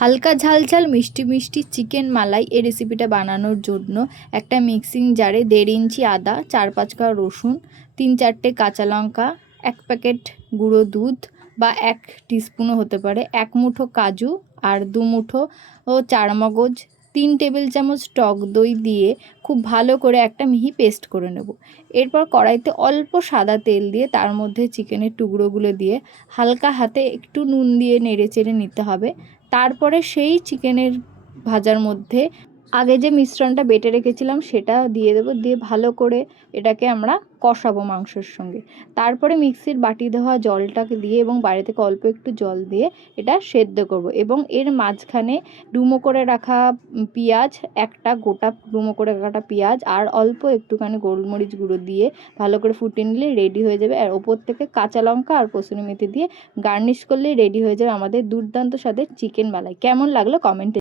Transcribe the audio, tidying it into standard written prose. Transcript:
হালকা ঝাল ঝাল মিষ্টি মিষ্টি চিকেন মালাই এই রেসিপিটা বানানোর জন্য একটা মিক্সিং জারে 1.5 ইঞ্চি আদা, 4-5 কোয়া রসুন, 3-4টে কাঁচা লঙ্কা, 1 প্যাকেট গুঁড়ো দুধ বা 1 টিস্পুনও হতে পারে, 1 মুঠো কাজু আর 2 মুঠো চারমগজ, 3 টেবিল চামচ টক দই দিয়ে খুব ভালো করে একটা মিহি পেস্ট করে নেব। এরপর কড়াইতে অল্প সাদা তেল দিয়ে তার মধ্যে চিকেনের টুকরোগুলো দিয়ে হালকা হাতে একটু নুন দিয়ে নেড়েচেড়ে নিতে হবে। তারপরে সেই চিকেনের ভাজার মধ্যে আগে যে মিশ্রণটা বেটে রেখেছিলাম সেটা দিয়ে দেবো, দিয়ে ভালো করে এটাকে আমরা কষাবো মাংসের সঙ্গে। তারপরে মিক্সির বাটি দেওয়া জলটাকে দিয়ে এবং বাইরে থেকে অল্প একটু জল দিয়ে এটা সেদ্ধ করব এবং এর মাঝখানে ডুমো করে রাখা পেঁয়াজ, একটা গোটা ডুমো করে কাটা পেঁয়াজ আর অল্প একটুখানি গোলমরিচ গুঁড়ো দিয়ে ভালো করে ফুটিয়ে নিলে রেডি হয়ে যাবে। আর ওপর থেকে কাঁচা লঙ্কা আর কসুরি মেথি দিয়ে গার্নিশ করলেই রেডি হয়ে যাবে আমাদের দুর্দান্ত স্বাদের চিকেন মালাই। কেমন লাগলো কমেন্টে